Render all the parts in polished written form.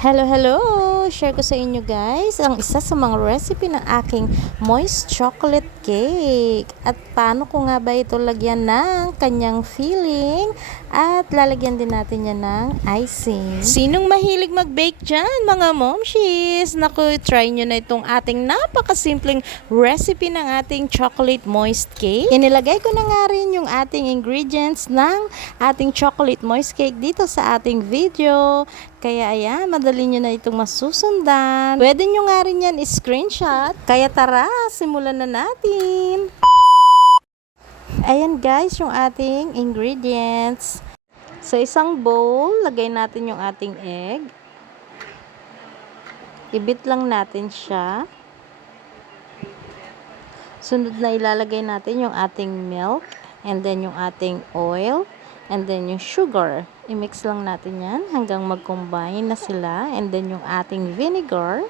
Hello, hello! Share ko sa inyo guys ang isa sa mga recipe ng aking moist chocolate cake. At paano ko nga ba ito lagyan ng kanyang filling at lalagyan din natin yan ng icing. Sinong mahilig mag-bake dyan mga momshies? Naku, try nyo na itong ating napakasimpleng recipe ng ating chocolate moist cake. Inilagay ko na nga rin yung ating ingredients ng ating chocolate moist cake dito sa ating video. Kaya ayan, madali nyo na itong masusundan. Pwede nyo nga rin yan screenshot. Kaya tara, simulan na natin. Ayan guys, yung ating ingredients. Sa isang bowl, lagay natin yung ating egg. Ibit lang natin siya. Sunod na ilalagay natin yung ating milk. And then yung ating oil. And then yung sugar. I-mix lang natin yan hanggang mag-combine na sila. And then yung ating vinegar.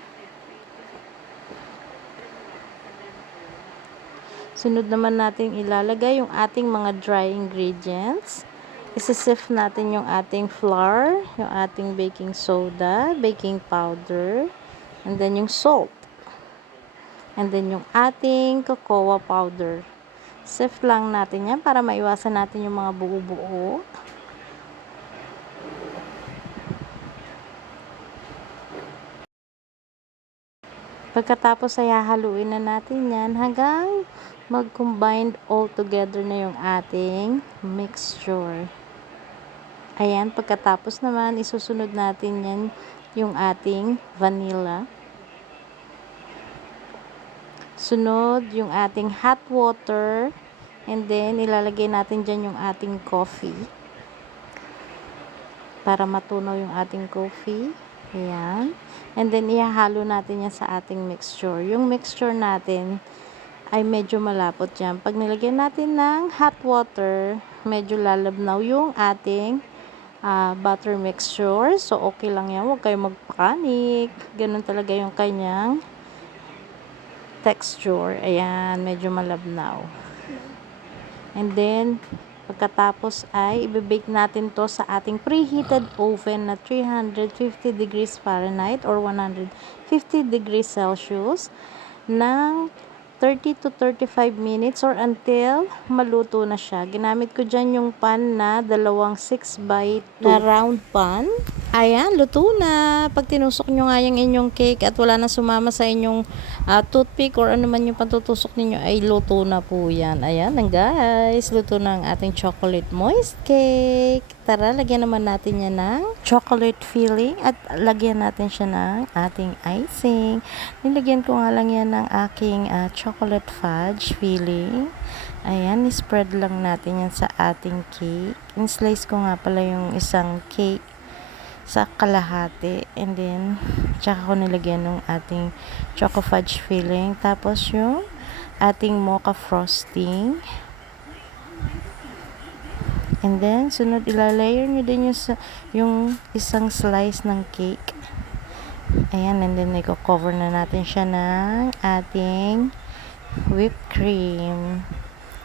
Sunod naman natin ilalagay yung ating mga dry ingredients. Isisift natin yung ating flour, yung ating baking soda, baking powder, and then yung salt. And then yung ating cocoa powder. Sift lang natin yan para maiwasan natin yung mga buo-buo. Pagkatapos ay hahaluin na natin yan hanggang mag-combined all together na yung ating mixture. Ayan, pagkatapos naman isusunod natin yan yung ating vanilla. Sunod yung ating hot water, and then ilalagay natin dyan yung ating coffee para matunaw yung ating coffee. Ayan. And then ihahalo natin yan sa ating mixture. Yung mixture natin ay medyo malapot yan. Pag nilagyan natin ng hot water, medyo lalabnaw yung ating butter mixture. So okay lang yan. Huwag kayong magpakanik. Ganun talaga yung kanyang texture. Ayan, medyo malabnaw. And then, pagkatapos ay ibibake natin to sa ating preheated oven na 350 degrees Fahrenheit or 150 degrees Celsius ng 30 to 35 minutes or until maluto na siya. Ginamit ko dyan yung pan na dalawang 6x2 na round pan. Ayan, luto na. Pag tinusok nyo nga yung inyong cake at wala na sumama sa inyong toothpick or ano man yung pantutusok ninyo, ay luto na po yan. Ayan lang guys, luto na ang ating chocolate moist cake. Tara, lagyan naman natin yan ng chocolate filling at lagyan natin siya ng ating icing. Nilagyan ko nga lang yan ng aking chocolate fudge filling. Ayan, spread lang natin yan sa ating cake. In-slice ko nga pala yung isang cake sa kalahati, and then tsaka ko nilagyan ng ating choco fudge filling, tapos yung ating mocha frosting, and then sunod ilalayer nyo din yung isang slice ng cake. Ayan, and then i-cover na natin siya ng ating whipped cream.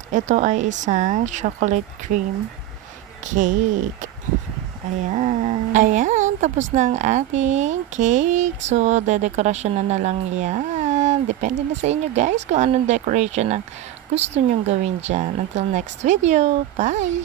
Ito ay isang chocolate cream cake. Ayan. Ayan, tapos na ang ating cake. So, dedekorasyon na lang yan. Depende na sa inyo guys kung anong decoration ang gusto nyong gawin dyan. Until next video. Bye!